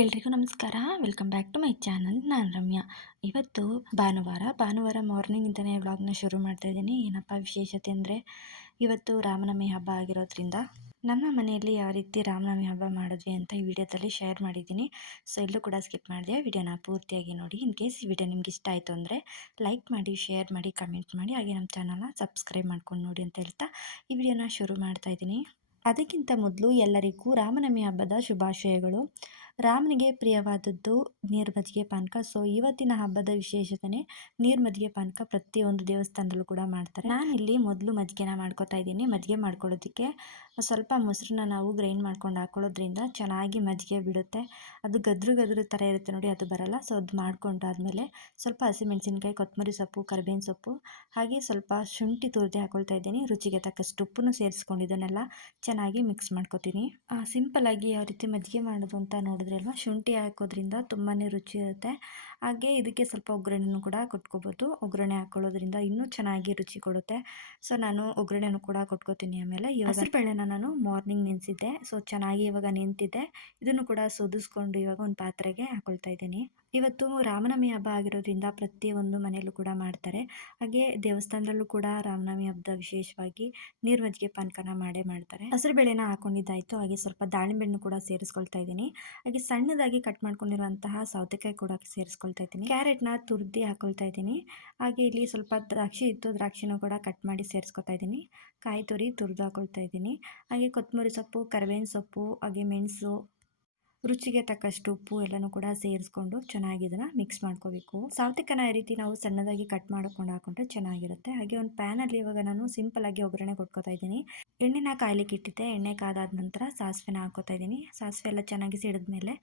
ಎಲ್ರಿಗೂ ನಮಸ್ಕಾರ. Welcome back to my channel. ನಾನು ರಮ್ಯಾ. ಇವತ್ತು ಭಾನುವಾರ ಮಾರ್ನಿಂಗಿಂದನೇ ವ್ಲಾಗ್ನ ಶುರು ಮಾಡ್ತಾ ಇದ್ದೀನಿ. ಏನಪ್ಪ ವಿಶೇಷತೆ ಅಂದರೆ, ಇವತ್ತು ರಾಮನವಮಿ ಹಬ್ಬ ಆಗಿರೋದ್ರಿಂದ ನಮ್ಮ ಮನೆಯಲ್ಲಿ ಯಾವ ರೀತಿ ರಾಮನವಮಿ ಹಬ್ಬ ಮಾಡಿದ್ವಿ ಅಂತ ಈ ವಿಡಿಯೋದಲ್ಲಿ ಶೇರ್ ಮಾಡಿದ್ದೀನಿ. ಸೊ ಎಲ್ಲೂ ಕೂಡ ಸ್ಕಿಪ್ ಮಾಡಿದೆ, ವಿಡಿಯೋನ ಪೂರ್ತಿಯಾಗಿ ನೋಡಿ. ಇನ್ ಕೇಸ್ ಈ ವಿಡಿಯೋ ನಿಮ್ಗೆ ಇಷ್ಟ ಆಯಿತು ಅಂದರೆ ಲೈಕ್ ಮಾಡಿ, ಶೇರ್ ಮಾಡಿ, ಕಮೆಂಟ್ ಮಾಡಿ, ಹಾಗೆ ನಮ್ಮ ಚಾನಲ್ನ ಸಬ್ಸ್ಕ್ರೈಬ್ ಮಾಡ್ಕೊಂಡು ನೋಡಿ ಅಂತ ಹೇಳ್ತಾ ಈ ವಿಡಿಯೋನ ಶುರು ಮಾಡ್ತಾ ಇದ್ದೀನಿ. ಅದಕ್ಕಿಂತ ಮೊದಲು ಎಲ್ಲರಿಗೂ ರಾಮನವಮಿ ಹಬ್ಬದ ಶುಭಾಶಯಗಳು. ರಾಮನಿಗೆ ಪ್ರಿಯವಾದದ್ದು ನೀರು ಮಜ್ಜಿಗೆ ಪಾನಕ. ಸೊ ಇವತ್ತಿನ ಹಬ್ಬದ ವಿಶೇಷತೆ ನೀರು ಮಜ್ಜಿಗೆ ಪಾನಕ ಪ್ರತಿಯೊಂದು ದೇವಸ್ಥಾನದಲ್ಲೂ ಕೂಡ ಮಾಡ್ತಾರೆ. ನಾನಿಲ್ಲಿ ಮೊದಲು ಮಜ್ಜಿಗೆನ ಮಾಡ್ಕೊತಾ ಇದ್ದೀನಿ. ಮಜ್ಜಿಗೆ ಮಾಡ್ಕೊಳ್ಳೋದಕ್ಕೆ ಸ್ವಲ್ಪ ಮೊಸರನ್ನ ನಾವು ಗ್ರೈಂಡ್ ಮಾಡ್ಕೊಂಡು ಹಾಕೊಳ್ಳೋದ್ರಿಂದ ಚೆನ್ನಾಗಿ ಮಜ್ಜಿಗೆ ಬಿಡುತ್ತೆ. ಅದು ಗದ್ರು ಥರ ಇರುತ್ತೆ ನೋಡಿ, ಅದು ಬರಲ್ಲ. ಸೊ ಅದು ಮಾಡ್ಕೊಂಡಾದ್ಮೇಲೆ ಸ್ವಲ್ಪ ಹಸಿಮೆಣಸಿನ್ಕಾಯಿ, ಕೊತ್ತಂಬರಿ ಸೊಪ್ಪು, ಕರಿಬೇವಿನ ಸೊಪ್ಪು, ಹಾಗೆ ಸ್ವಲ್ಪ ಶುಂಠಿ ತುರಿದು ಹಾಕೊಳ್ತಾ ಇದ್ದೀನಿ. ರುಚಿಗೆ ತಕ್ಕಷ್ಟು ಉಪ್ಪನ್ನು ಸೇರಿಸ್ಕೊಂಡು ಇದನ್ನೆಲ್ಲ ಚೆನ್ನಾಗಿ ಮಿಕ್ಸ್ ಮಾಡ್ಕೊತೀನಿ. ಸಿಂಪಲ್ಲಾಗಿ ಯಾವ ರೀತಿ ಮಜ್ಜಿಗೆ ಮಾಡೋದು ಅಂತ ನೋಡಿದ್ರಲ್ವ, ಶುಂಠಿ ಹಾಕೋದ್ರಿಂದ ತುಂಬಾ ರುಚಿ ಇರುತ್ತೆ. ಹಾಗೆ ಇದಕ್ಕೆ ಸ್ವಲ್ಪ ಒಗ್ಗರಣೆನೂ ಕೂಡ ಕೊಟ್ಕೋಬೋದು. ಒಗ್ಗರಣೆ ಹಾಕೊಳ್ಳೋದ್ರಿಂದ ಇನ್ನೂ ಚೆನ್ನಾಗಿ ರುಚಿ ಕೊಡುತ್ತೆ. ಸೊ ನಾನು ಒಗ್ಗರಣೆನೂ ಕೂಡ ಕೊಟ್ಕೋತೀನಿ. ಆಮೇಲೆ ಇವಾಗ ಹೆಸರುಬೇಳೆನ ನಾನು ಮಾರ್ನಿಂಗ್ ನೆನೆಸಿದ್ದೆ. ಸೊ ಚೆನ್ನಾಗಿ ಇವಾಗ ನಿಂತಿದೆ. ಇದನ್ನು ಕೂಡ ಸೋದಿಸ್ಕೊಂಡು ಇವಾಗ ಒಂದು ಪಾತ್ರೆಗೆ ಹಾಕೊಳ್ತಾ ಇದ್ದೀನಿ. ಇವತ್ತು ರಾಮನವಮಿ ಹಬ್ಬ ಆಗಿರೋದ್ರಿಂದ ಪ್ರತಿಯೊಂದು ಮನೆಯಲ್ಲೂ ಕೂಡ ಮಾಡ್ತಾರೆ. ಹಾಗೆ ದೇವಸ್ಥಾನದಲ್ಲೂ ಕೂಡ ರಾಮನವಮಿ ಹಬ್ಬದ ವಿಶೇಷವಾಗಿ ನೀರು ಮಜ್ಜಿಗೆ ಪಾನಕನ ಮಾಡ್ತಾರೆ. ಹೆಸರುಬೇಳೆನ ಹಾಕೊಂಡಿದ್ದಾಯಿತು. ಹಾಗೆ ಸ್ವಲ್ಪ ದಾಳಿಂಬೆಣ್ಣು ಕೂಡ ಸೇರಿಸ್ಕೊಳ್ತಾ ಇದ್ದೀನಿ. ಹಾಗೆ ಸಣ್ಣದಾಗಿ ಕಟ್ ಮಾಡ್ಕೊಂಡಿರುವಂತಹ ಸೌತೆಕಾಯಿ ಕೂಡ ಸೇರಿಸ್ಕೊಳ್ತಾ ಇದ್ದೀನಿ. ಕ್ಯಾರೆಟ್ನ ತುರ್ದಿ ಹಾಕೊಳ್ತಾ ಇದ್ದೀನಿ. ಹಾಗೆ ಇಲ್ಲಿ ಸ್ವಲ್ಪ ದ್ರಾಕ್ಷಿ ಇತ್ತು, ದ್ರಾಕ್ಷಿನೂ ಕೂಡ ಕಟ್ ಮಾಡಿ ಸೇರಿಸ್ಕೊತಾ ಇದ್ದೀನಿ. ಕಾಯಿ ತುರಿ ತುರಿದು ಹಾಕೊಳ್ತಾ ಇದ್ದೀನಿ. ಹಾಗೆ ಕೊತ್ತಂಬರಿ ಸೊಪ್ಪು, ಕರಿಬೇವಿನ ಸೊಪ್ಪು, ಹಾಗೆ ಮೆಣಸು, ರುಚಿಗೆ ತಕ್ಕಷ್ಟು ಉಪ್ಪು ಎಲ್ಲನೂ ಕೂಡ ಸೇರಿಸ್ಕೊಂಡು ಚೆನ್ನಾಗಿ ಇದನ್ನು ಮಿಕ್ಸ್ ಮಾಡ್ಕೋಬೇಕು. ಸೌತೆಕಾಯಿನ ಈ ರೀತಿ ನಾವು ಸಣ್ಣದಾಗಿ ಕಟ್ ಮಾಡ್ಕೊಂಡು ಹಾಕೊಂಡ್ರೆ ಚೆನ್ನಾಗಿರುತ್ತೆ. ಹಾಗೆ ಒಂದು ಪ್ಯಾನಲ್ಲಿ ಇವಾಗ ನಾನು ಸಿಂಪಲ್ಲಾಗಿ ಒಗ್ಗರಣೆ ಕೊಟ್ಕೋತಾ ಇದ್ದೀನಿ. ಎಣ್ಣೆನ ಕಾಯ್ಲಿಕ್ಕೆ ಇಟ್ಟಿದ್ದೆ. ಎಣ್ಣೆ ಕಾದಾದ ನಂತರ ಸಾಸಿವೆನ ಹಾಕೋತಾ ಇದ್ದೀನಿ. ಸಾಸಿವೆ ಎಲ್ಲ ಚೆನ್ನಾಗಿ ಸಿಡಿದ್ಮೇಲೆ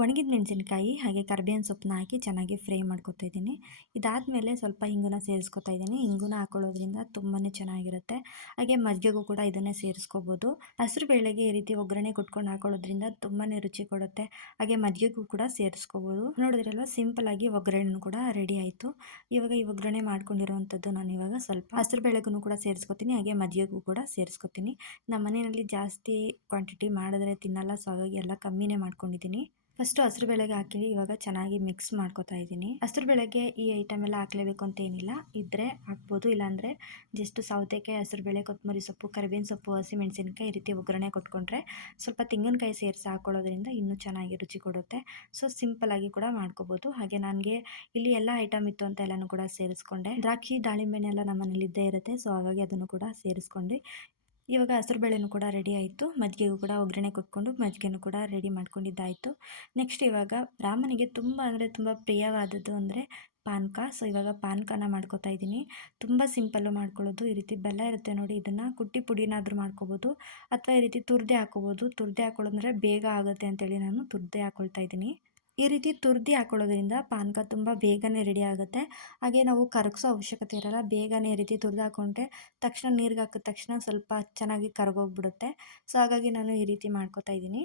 ಒಣಗಿದ ಮೆಣಸಿನ್ಕಾಯಿ ಹಾಗೆ ಕರಿಬೇವಿನ ಸೊಪ್ಪನ್ನ ಹಾಕಿ ಚೆನ್ನಾಗಿ ಫ್ರೈ ಮಾಡ್ಕೊತಾ ಇದ್ದೀನಿ. ಇದಾದಮೇಲೆ ಸ್ವಲ್ಪ ಹಿಂಗನ್ನ ಸೇರಿಸ್ಕೊತಾ ಇದ್ದೀನಿ. ಹಿಂಗುನ ಹಾಕೊಳ್ಳೋದ್ರಿಂದ ತುಂಬಾ ಚೆನ್ನಾಗಿರುತ್ತೆ. ಹಾಗೆ ಮಜ್ಜಿಗೆಗೂ ಕೂಡ ಇದನ್ನೇ ಸೇರಿಸ್ಕೋಬೋದು. ಹಸಿರು ಬೇಳೆಗೆ ಈ ರೀತಿ ಒಗ್ಗರಣೆ ಕೊಟ್ಕೊಂಡು ಹಾಕೊಳ್ಳೋದ್ರಿಂದ ತುಂಬಾ ರುಚಿ ಕೊಡುತ್ತೆ. ಹಾಗೆ ಮಜ್ಜಿಗೆಗೂ ಕೂಡ ಸೇರಿಸ್ಕೋಬೋದು. ನೋಡಿದ್ರಲ್ವ, ಸಿಂಪಲ್ಲಾಗಿ ಒಗ್ಗರಣೆನೂ ಕೂಡ ರೆಡಿ ಆಯಿತು. ಇವಾಗ ಈ ಒಗ್ಗರಣೆ ಮಾಡ್ಕೊಂಡಿರೋವಂಥದ್ದು ನಾನು ಇವಾಗ ಸ್ವಲ್ಪ ಹಸಿರು ಬೇಳೆಗೂ ಕೂಡ ಸೇರಿಸ್ಕೊತೀನಿ. ಹಾಗೆ ಮಜ್ಜಿಗೆಗೂ ಕೂಡ ಸೇರಿಸ್ಕೊತೀನಿ. ನಮ್ಮ ಮನೆಯಲ್ಲಿ ಜಾಸ್ತಿ ಕ್ವಾಂಟಿಟಿ ಮಾಡಿದ್ರೆ ತಿನ್ನಲ್ಲ. ಸೊ ಹಾಗಾಗಿ ಎಲ್ಲ ಕಮ್ಮಿನೇ ಮಾಡ್ಕೊಂಡಿದ್ದೀನಿ. ಫಸ್ಟು ಹಸಿರು ಬೇಳೆಗೆ ಹಾಕಿ ಇವಾಗ ಚೆನ್ನಾಗಿ ಮಿಕ್ಸ್ ಮಾಡ್ಕೊತಾ ಇದ್ದೀನಿ. ಹಸಿರು ಬೇಳೆಗೆ ಈ ಐಟಮ್ ಎಲ್ಲ ಹಾಕಲೇಬೇಕು ಅಂತ ಏನಿಲ್ಲ, ಇದ್ದರೆ ಹಾಕ್ಬೋದು. ಇಲ್ಲಾಂದರೆ ಜಸ್ಟ್ ಸೌತೆಕಾಯಿ, ಹಸಿರು ಬೇಳೆ, ಕೊತ್ತಂಬರಿ ಸೊಪ್ಪು, ಕರಿಬೇವಿನ ಸೊಪ್ಪು, ಹಸಿಮೆಣಸಿನ್ಕಾಯಿ ಈ ರೀತಿ ಒಗ್ಗರಣೆ ಕೊಟ್ಕೊಂಡ್ರೆ ಸ್ವಲ್ಪ ತೆಂಗಿನಕಾಯಿ ಸೇರಿಸಿ ಹಾಕೊಳ್ಳೋದ್ರಿಂದ ಇನ್ನೂ ಚೆನ್ನಾಗಿ ರುಚಿ ಕೊಡುತ್ತೆ. ಸೊ ಸಿಂಪಲ್ಲಾಗಿ ಕೂಡ ಮಾಡ್ಕೋಬೋದು. ಹಾಗೆ ನನಗೆ ಇಲ್ಲಿ ಎಲ್ಲ ಐಟಮ್ ಇತ್ತು ಅಂತ ಎಲ್ಲನೂ ಕೂಡ ಸೇರಿಸ್ಕೊಂಡೆ. ದ್ರಾಕ್ಷಿ, ದಾಳಿಂಬೆನೆಲ್ಲ ನಮ್ಮ ಮನೇಲಿ ಇದ್ದೇ ಇರುತ್ತೆ. ಸೊ ಹಾಗಾಗಿ ಅದನ್ನು ಕೂಡ ಸೇರಿಸ್ಕೊಂಡು ಇವಾಗ ಹಸಿರು ಬೇಳೆನೂ ಕೂಡ ರೆಡಿ ಆಯಿತು. ಮಜ್ಜಿಗೆಗೂ ಕೂಡ ಒಗ್ಗರಣೆ ಕೊಟ್ಕೊಂಡು ಮಜ್ಜಿಗೆನೂ ಕೂಡ ರೆಡಿ ಮಾಡ್ಕೊಂಡಿದ್ದಾಯಿತು. ನೆಕ್ಸ್ಟ್ ಇವಾಗ ರಾಮನಿಗೆ ತುಂಬ ಅಂದರೆ ತುಂಬ ಪ್ರಿಯವಾದದ್ದು ಅಂದರೆ ಪಾನಕ. ಸೊ ಇವಾಗ ಪಾನಕನ ಮಾಡ್ಕೊತಾ ಇದ್ದೀನಿ. ತುಂಬ ಸಿಂಪಲ್ಲು ಮಾಡ್ಕೊಳ್ಳೋದು. ಈ ರೀತಿ ಬೆಲ್ಲ ಇರುತ್ತೆ ನೋಡಿ, ಇದನ್ನು ಕುಟ್ಟಿ ಪುಡಿನಾದರೂ ಮಾಡ್ಕೋಬೋದು, ಅಥವಾ ಈ ರೀತಿ ತುರಿದೇ ಹಾಕೋಬೋದು. ತುರಿದೇ ಹಾಕೊಳ್ಳೋದಂದರೆ ಬೇಗ ಆಗುತ್ತೆ ಅಂತೇಳಿ ನಾನು ತುರಿದೇ ಹಾಕ್ಕೊಳ್ತಾ ಇದ್ದೀನಿ. ಈ ರೀತಿ ತುರಿದು ಹಾಕೊಳ್ಳೋದ್ರಿಂದ ಪಾನಕ ತುಂಬ ಬೇಗನೆ ರೆಡಿ ಆಗುತ್ತೆ. ಹಾಗೆ ನಾವು ಕರಗಿಸೋ ಅವಶ್ಯಕತೆ ಇರಲ್ಲ. ಬೇಗನೆ ಈ ರೀತಿ ತುರಿದು ಹಾಕ್ಕೊಂಡ್ರೆ ತಕ್ಷಣ ನೀರಿಗೆ ಹಾಕಿದ ತಕ್ಷಣ ಸ್ವಲ್ಪ ಚೆನ್ನಾಗಿ ಕರಗೋಗ್ಬಿಡುತ್ತೆ. ಸೊ ಹಾಗಾಗಿ ನಾನು ಈ ರೀತಿ ಮಾಡ್ಕೊತಾ ಇದ್ದೀನಿ.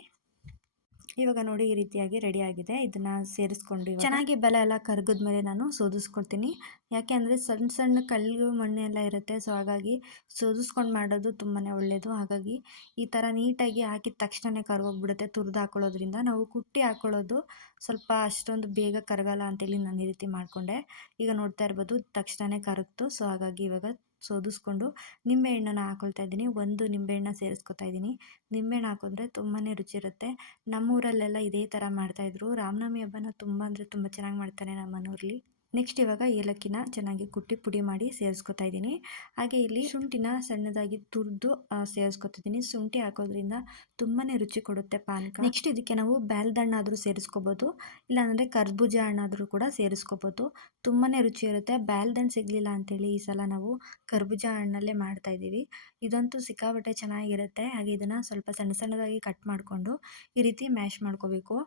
ಇವಾಗ ನೋಡಿ ಈ ರೀತಿಯಾಗಿ ರೆಡಿ ಆಗಿದೆ. ಇದನ್ನು ಸೇರಿಸ್ಕೊಂಡು ಚೆನ್ನಾಗಿ ಬೆಲ್ಲ ಎಲ್ಲ ಕರಗಿದ್ಮೇಲೆ ನಾನು ಸೋದಿಸ್ಕೊಳ್ತೀನಿ. ಯಾಕೆ ಅಂದರೆ ಸಣ್ಣ ಸಣ್ಣ ಕಲ್ಲು ಮಣ್ಣೆಲ್ಲ ಇರುತ್ತೆ. ಸೊ ಹಾಗಾಗಿ ಸೋದಿಸ್ಕೊಂಡು ಮಾಡೋದು ತುಂಬಾ ಒಳ್ಳೆಯದು. ಹಾಗಾಗಿ ಈ ಥರ ನೀಟಾಗಿ ಹಾಕಿದ ತಕ್ಷಣವೇ ಕರಗೋಗ್ಬಿಡುತ್ತೆ. ತುರಿದು ಹಾಕೊಳ್ಳೋದ್ರಿಂದ ನಾವು ಕುಟ್ಟಿ ಹಾಕೊಳ್ಳೋದು ಸ್ವಲ್ಪ ಅಷ್ಟೊಂದು ಬೇಗ ಕರಗಲ್ಲ ಅಂತೇಳಿ ನಾನು ಈ ರೀತಿ ಮಾಡಿಕೊಂಡೆ. ಈಗ ನೋಡ್ತಾ ಇರ್ಬೋದು, ತಕ್ಷಣವೇ ಕರಗ್ತು. ಸೊ ಹಾಗಾಗಿ ಇವಾಗ ಸೋದಿಸ್ಕೊಂಡು ನಿಂಬೆಹಣ್ಣನ್ನು ಹಾಕೊಳ್ತಾ ಇದ್ದೀನಿ. ಒಂದು ನಿಂಬೆಹಣ್ಣ ಸೇರಿಸ್ಕೊತಾ ಇದ್ದೀನಿ. ನಿಂಬೆಹಣ್ಣು ಹಾಕಿದ್ರೆ ತುಂಬಾ ರುಚಿ ಇರುತ್ತೆ. ನಮ್ಮೂರಲ್ಲೆಲ್ಲ ಇದೇ ಥರ ಮಾಡ್ತಾಯಿದ್ರು. ರಾಮನವಮಿ ಹಬ್ಬನ ತುಂಬ ಅಂದರೆ ತುಂಬ ಚೆನ್ನಾಗಿ ಮಾಡ್ತಾರೆ ನಮ್ಮ ಮನೆಯಲ್ಲಿ. ನೆಕ್ಸ್ಟ್ ಇವಾಗ ಏಲಕ್ಕಿನ ಚೆನ್ನಾಗಿ ಕುಟ್ಟಿ ಪುಡಿ ಮಾಡಿ ಸೇರಿಸ್ಕೊತಾ ಇದ್ದೀನಿ. ಹಾಗೆ ಇಲ್ಲಿ ಶುಂಠಿನ ಸಣ್ಣದಾಗಿ ತುರಿದು ಸೇರಿಸ್ಕೊತಿದ್ದೀನಿ. ಶುಂಠಿ ಹಾಕೋದ್ರಿಂದ ತುಂಬಾ ರುಚಿ ಕೊಡುತ್ತೆ ಪಾನಕ. ನೆಕ್ಸ್ಟ್ ಇದಕ್ಕೆ ನಾವು ಬ್ಯಾಲ್ದ ಹಣ್ಣಾದರೂ ಸೇರಿಸ್ಕೋಬೋದು, ಇಲ್ಲಾಂದರೆ ಕರ್ಬೂಜ ಹಣ್ಣಾದರೂ ಕೂಡ ಸೇರಿಸ್ಕೋಬೋದು. ತುಂಬಾ ರುಚಿ ಇರುತ್ತೆ. ಬ್ಯಾಲ್ದ ಹಣ್ಣು ಸಿಗಲಿಲ್ಲ ಅಂತೇಳಿ ಈ ಸಲ ನಾವು ಕರ್ಬೂಜ ಹಣ್ಣಲ್ಲೇ ಮಾಡ್ತಾಯಿದ್ದೀವಿ. ಇದಂತೂ ಸಿಕ್ಕಾಪಟ್ಟೆ ಚೆನ್ನಾಗಿರುತ್ತೆ. ಹಾಗೆ ಇದನ್ನು ಸ್ವಲ್ಪ ಸಣ್ಣ ಸಣ್ಣದಾಗಿ ಕಟ್ ಮಾಡಿಕೊಂಡು ಈ ರೀತಿ ಮ್ಯಾಶ್ ಮಾಡ್ಕೋಬೇಕು.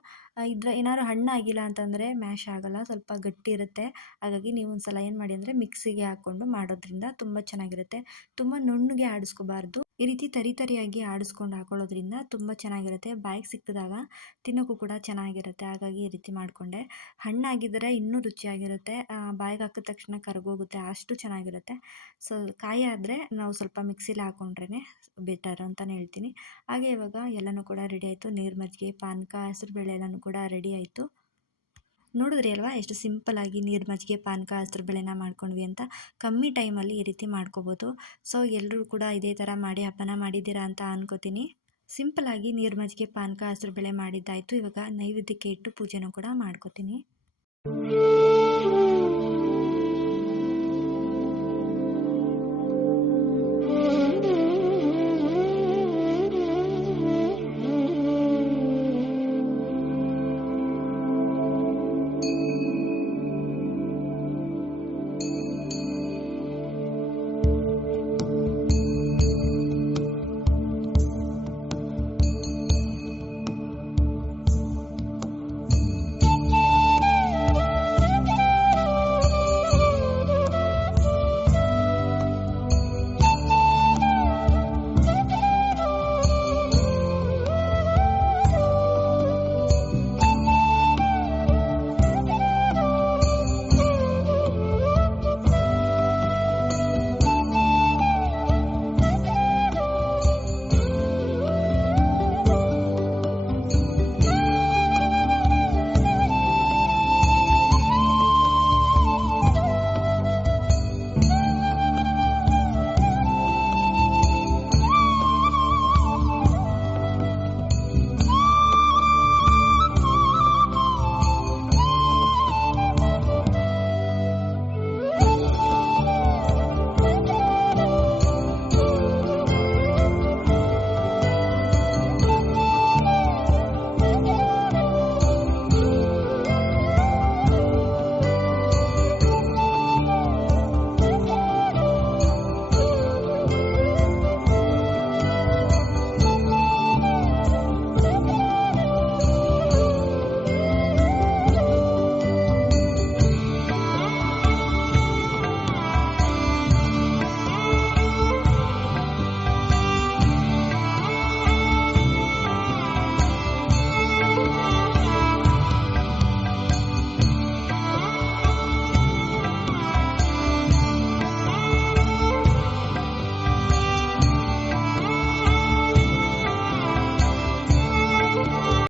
ಇದ್ರ ಏನಾದ್ರು ಹಣ್ಣಾಗಿಲ್ಲ ಅಂತಂದರೆ ಮ್ಯಾಶ್ ಆಗಲ್ಲ, ಸ್ವಲ್ಪ ಗಟ್ಟಿ ಇರುತ್ತೆ. ಹಾಗಾಗಿ ನೀವು ಒಂದು ಸಲ ಏನು ಮಾಡಿ ಅಂದರೆ ಮಿಕ್ಸಿಗೆ ಹಾಕ್ಕೊಂಡು ಮಾಡೋದ್ರಿಂದ ತುಂಬ ಚೆನ್ನಾಗಿರುತ್ತೆ. ತುಂಬ ನುಣ್ಣಗೆ ಆಡಿಸ್ಕೋಬಾರ್ದು, ಈ ರೀತಿ ತರಿಯಾಗಿ ಆಡಿಸ್ಕೊಂಡು ಹಾಕೊಳ್ಳೋದ್ರಿಂದ ತುಂಬ ಚೆನ್ನಾಗಿರುತ್ತೆ. ಬಾಯಿಗೆ ಸಿಕ್ಕಿದಾಗ ತಿನ್ನೋಕ್ಕೂ ಕೂಡ ಚೆನ್ನಾಗಿರುತ್ತೆ. ಹಾಗಾಗಿ ಈ ರೀತಿ ಮಾಡಿಕೊಂಡೆ. ಹಣ್ಣಾಗಿದ್ದರೆ ಇನ್ನೂ ರುಚಿಯಾಗಿರುತ್ತೆ, ಬಾಯಿಗೆ ಹಾಕಿದ ತಕ್ಷಣ ಕರಗೋಗುತ್ತೆ, ಅಷ್ಟು ಚೆನ್ನಾಗಿರುತ್ತೆ. ಸೊ ಕಾಯಿ ಆದರೆ ನಾವು ಸ್ವಲ್ಪ ಮಿಕ್ಸಿಲಿ ಹಾಕ್ಕೊಂಡ್ರೇ ಬೆಟರ್ ಅಂತಲೇ ಹೇಳ್ತೀನಿ. ಹಾಗೆ ಇವಾಗ ಎಲ್ಲನೂ ಕೂಡ ರೆಡಿ ಆಯಿತು. ನೀರು ಮಜ್ಜಿಗೆ, ಪಾನಕ, ಹೆಸರುಬೇಳೆ ಎಲ್ಲನೂ ಕೂಡ ರೆಡಿ ಆಯಿತು. ನೋಡಿದ್ರಿ ಅಲ್ವಾ ಎಷ್ಟು ಸಿಂಪಲ್ಲಾಗಿ ನೀರು ಮಜ್ಜಿಗೆ, ಪಾನಕ, ಹೆಸರುಬೇಳೆನ ಮಾಡ್ಕೊಂಡ್ವಿ ಅಂತ. ಕಮ್ಮಿ ಟೈಮಲ್ಲಿ ಈ ರೀತಿ ಮಾಡ್ಕೋಬೋದು. ಸೊ ಎಲ್ಲರೂ ಕೂಡ ಇದೇ ಥರ ಮಾಡಿ ಹಬ್ಬನ ಮಾಡಿದ್ದೀರಾ ಅಂತ ಅನ್ಕೋತೀನಿ. ಸಿಂಪಲ್ಲಾಗಿ ನೀರು ಮಜ್ಜಿಗೆ, ಪಾನಕ, ಹೆಸರುಬೇಳೆ ಮಾಡಿದ್ದಾಯಿತು. ಇವಾಗ ನೈವೇದ್ಯಕ್ಕೆ ಇಟ್ಟು ಪೂಜೆನೂ ಕೂಡ ಮಾಡ್ಕೋತೀನಿ.